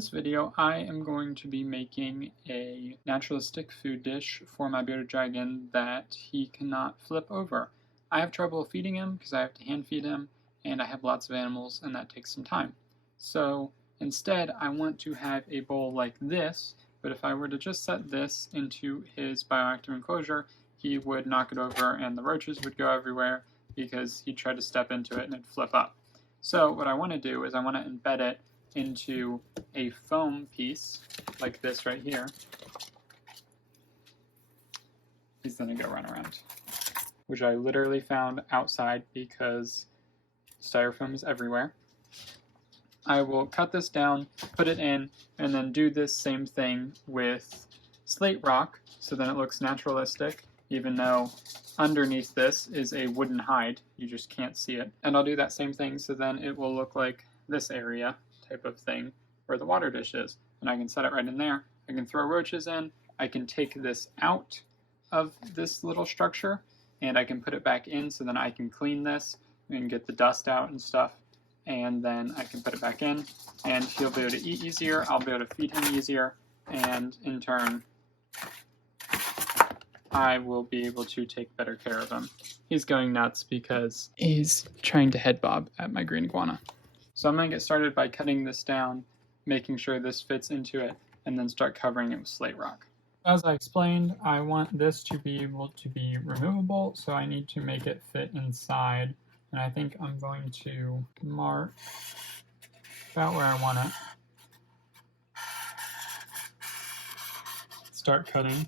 this video, I am going to be making a naturalistic food dish for my bearded dragon that he cannot flip over. I have trouble feeding him because I have to hand feed him, and I have lots of animals, and that takes some time. So instead, I want to have a bowl like this, but if I were to just set this into his bioactive enclosure, he would knock it over and the roaches would go everywhere because he'd try to step into it and it'd flip up. So what I want to do is I want to embed it into a foam piece like this right here. He's going to go run around, which I literally found outside because styrofoam is everywhere. I will cut this down, put it in, and then do this same thing with slate rock so then it looks naturalistic, even though underneath this is a wooden hide. You just can't see it. And I'll do that same thing so then it will look like this area type of thing where the water dish is. And I can set it right in there. I can throw roaches in. I can take this out of this little structure and I can put it back in so then I can clean this and get the dust out and stuff. And then I can put it back in and he'll be able to eat easier. I'll be able to feed him easier. And in turn, I will be able to take better care of him. He's going nuts because he's trying to head bob at my green iguana. So I'm going to get started by cutting this down, making sure this fits into it, and then start covering it with slate rock. As I explained, I want this to be able to be removable, so I need to make it fit inside. And I think I'm going to mark about where I want it. Start cutting.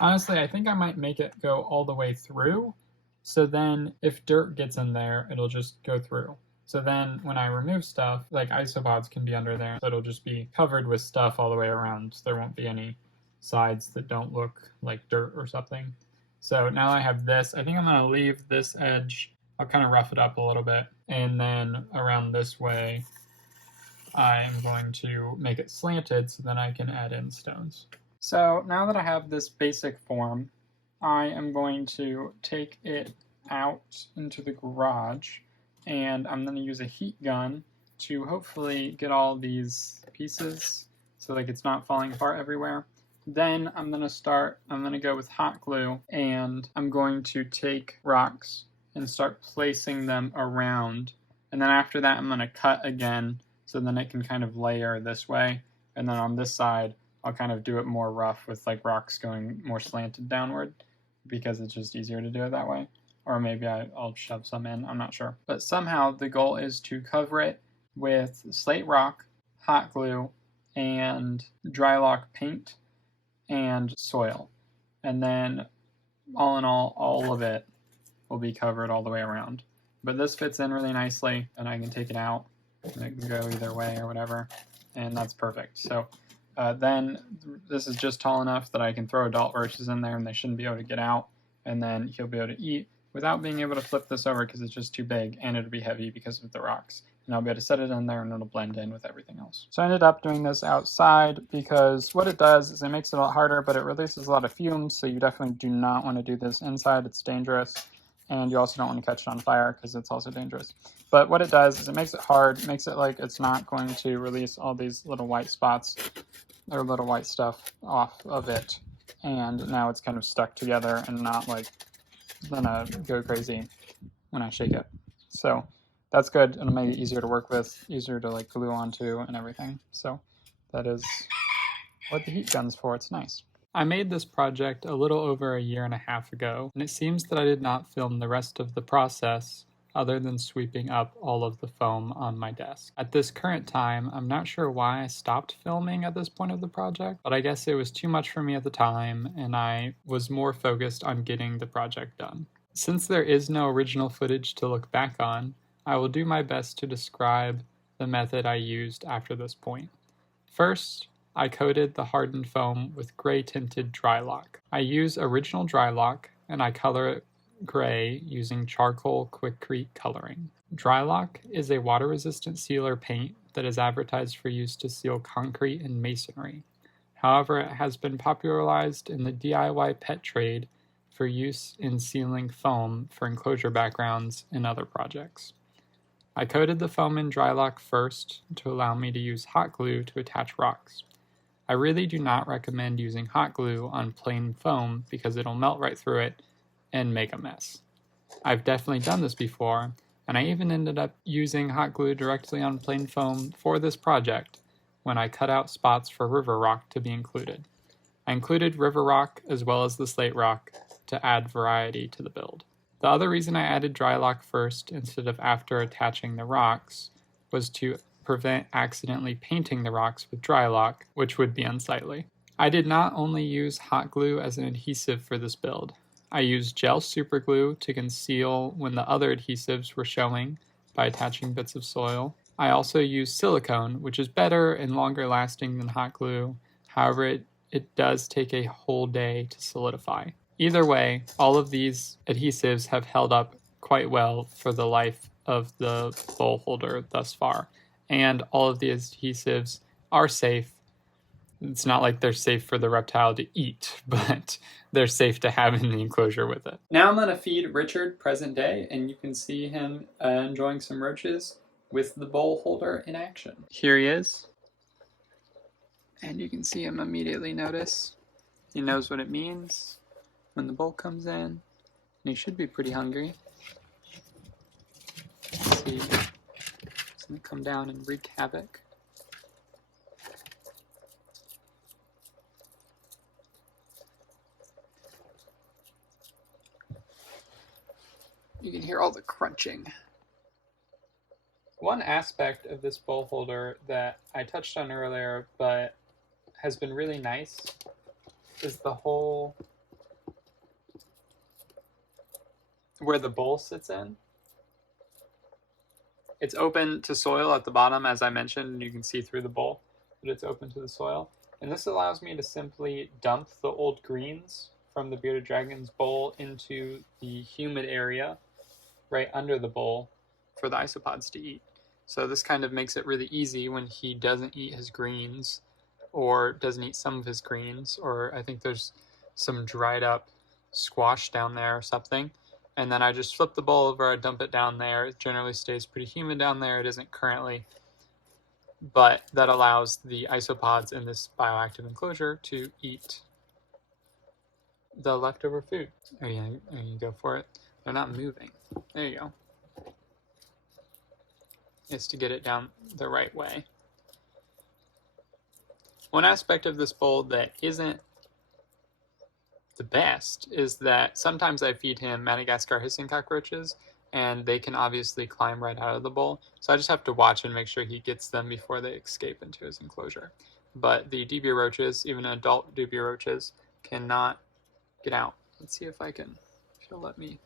Honestly, I think I might make it go all the way through, so then if dirt gets in there, it'll just go through. So then when I remove stuff, like isopods can be under there, so it'll just be covered with stuff all the way around. So there won't be any sides that don't look like dirt or something. So now I have this. I think I'm going to leave this edge. I'll kind of rough it up a little bit. And then around this way, I'm going to make it slanted so then I can add in stones. So now that I have this basic form, I am going to take it out into the garage and I'm going to use a heat gun to hopefully get all these pieces so like it's not falling apart everywhere. Then I'm going to go with hot glue and I'm going to take rocks and start placing them around. And then after that I'm going to cut again so then it can kind of layer this way. And then on this side I'll kind of do it more rough with like rocks going more slanted downward because it's just easier to do it that way. Or maybe I'll shove some in, I'm not sure. But somehow the goal is to cover it with slate rock, hot glue, and Drylock paint and soil. And then all in all of it will be covered all the way around. But this fits in really nicely and I can take it out and it can go either way or whatever. And that's perfect. So then this is just tall enough that I can throw adult roaches in there and they shouldn't be able to get out. And then he'll be able to eat without being able to flip this over because it's just too big and it'll be heavy because of the rocks. And I'll be able to set it in there and it'll blend in with everything else. So I ended up doing this outside because what it does is it makes it a lot harder, but it releases a lot of fumes. So you definitely do not want to do this inside. It's dangerous. And you also don't want to catch it on fire because it's also dangerous. But what it does is it makes it hard, makes it like it's not going to release all these little white spots or little white stuff off of it. And now it's kind of stuck together and not like gonna go crazy when I shake it. So that's good. It'll make it easier to work with, easier to like glue onto and everything. So that is what the heat gun's for. It's nice. I made this project a little over a year and a half ago, and it seems that I did not film the rest of the process other than sweeping up all of the foam on my desk. At this current time, I'm not sure why I stopped filming at this point of the project, but I guess it was too much for me at the time, and I was more focused on getting the project done. Since there is no original footage to look back on, I will do my best to describe the method I used after this point. First, I coated the hardened foam with gray tinted Drylock. I use original Drylock and I color it gray using charcoal Quikrete coloring. Drylock is a water-resistant sealer paint that is advertised for use to seal concrete and masonry. However, it has been popularized in the DIY pet trade for use in sealing foam for enclosure backgrounds and other projects. I coated the foam in Drylock first to allow me to use hot glue to attach rocks. I really do not recommend using hot glue on plain foam because it'll melt right through it and make a mess. I've definitely done this before, and I even ended up using hot glue directly on plain foam for this project when I cut out spots for river rock to be included. I included river rock as well as the slate rock to add variety to the build. The other reason I added Drylock first instead of after attaching the rocks was to prevent accidentally painting the rocks with Drylock, which would be unsightly. I did not only use hot glue as an adhesive for this build. I used gel superglue to conceal when the other adhesives were showing by attaching bits of soil. I also used silicone, which is better and longer lasting than hot glue. However, it does take a whole day to solidify. Either way, all of these adhesives have held up quite well for the life of the bowl holder thus far. And all of the adhesives are safe. It's not like they're safe for the reptile to eat, but they're safe to have in the enclosure with it. Now I'm going to feed Richard present day, and you can see him enjoying some roaches with the bowl holder in action. Here he is. And you can see him immediately notice. He knows what it means when the bowl comes in. And he should be pretty hungry. Let's see. He's going to come down and wreak havoc. You can hear all the crunching. One aspect of this bowl holder that I touched on earlier, but has been really nice, is the hole where the bowl sits in. It's open to soil at the bottom, as I mentioned, and you can see through the bowl, but it's open to the soil. And this allows me to simply dump the old greens from the Bearded Dragon's bowl into the humid area right under the bowl for the isopods to eat. So this kind of makes it really easy when he doesn't eat his greens or doesn't eat some of his greens, or I think there's some dried up squash down there or something. And then I just flip the bowl over, I dump it down there. It generally stays pretty humid down there. It isn't currently, but that allows the isopods in this bioactive enclosure to eat the leftover food. There you go for it. They're not moving. There you go. Is to get it down the right way. One aspect of this bowl that isn't the best is that sometimes I feed him Madagascar hissing cockroaches, and they can obviously climb right out of the bowl. So I just have to watch and make sure he gets them before they escape into his enclosure. But the dubia roaches, even adult dubia roaches, cannot get out. Let's see if he'll let me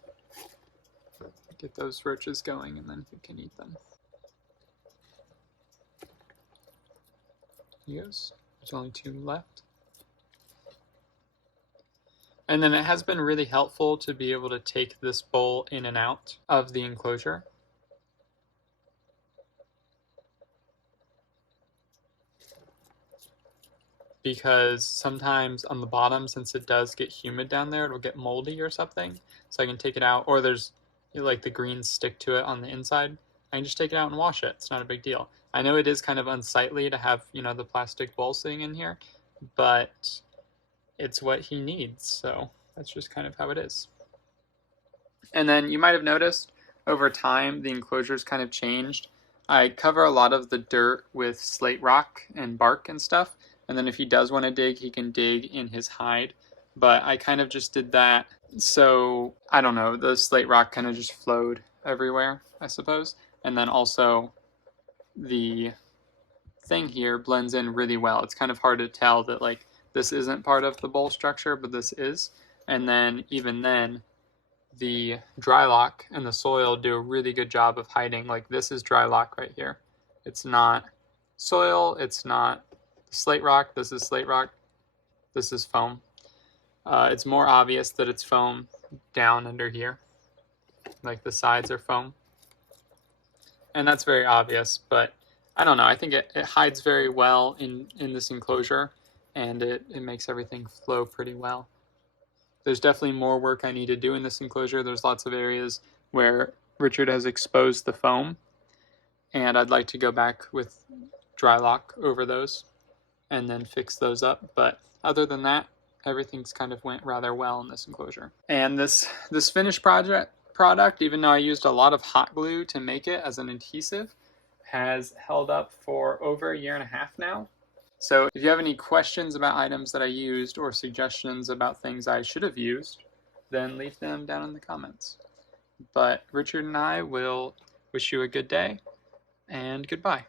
get those roaches going, and then he can eat them. He goes. There's only 2 left. And then it has been really helpful to be able to take this bowl in and out of the enclosure. Because sometimes on the bottom, since it does get humid down there, it'll get moldy or something. So I can take it out, or there's like the greens stick to it on the inside. I can just take it out and wash it. It's not a big deal. I know it is kind of unsightly to have, the plastic bowl sitting in here, but it's what he needs, so that's just kind of how it is. And then you might have noticed over time the enclosure's kind of changed. I cover a lot of the dirt with slate rock and bark and stuff, and then if he does want to dig, he can dig in his hide. But I kind of just did that so, I don't know, the slate rock kind of just flowed everywhere, I suppose. And then also the thing here blends in really well. It's kind of hard to tell that like this isn't part of the bowl structure, but this is. And then even then, the Drylock and the soil do a really good job of hiding. Like this is Drylock right here. It's not soil, it's not slate rock, this is slate rock, this is foam. It's more obvious that it's foam down under here. Like the sides are foam. And that's very obvious, but I don't know. I think it hides very well in this enclosure, and it makes everything flow pretty well. There's definitely more work I need to do in this enclosure. There's lots of areas where Richard has exposed the foam, and I'd like to go back with dry lock over those and then fix those up. But other than that, everything's kind of went rather well in this enclosure. And this finished product, even though I used a lot of hot glue to make it as an adhesive, has held up for over 1.5 years now. So if you have any questions about items that I used or suggestions about things I should have used, then leave them down in the comments. But Richard and I will wish you a good day, and goodbye.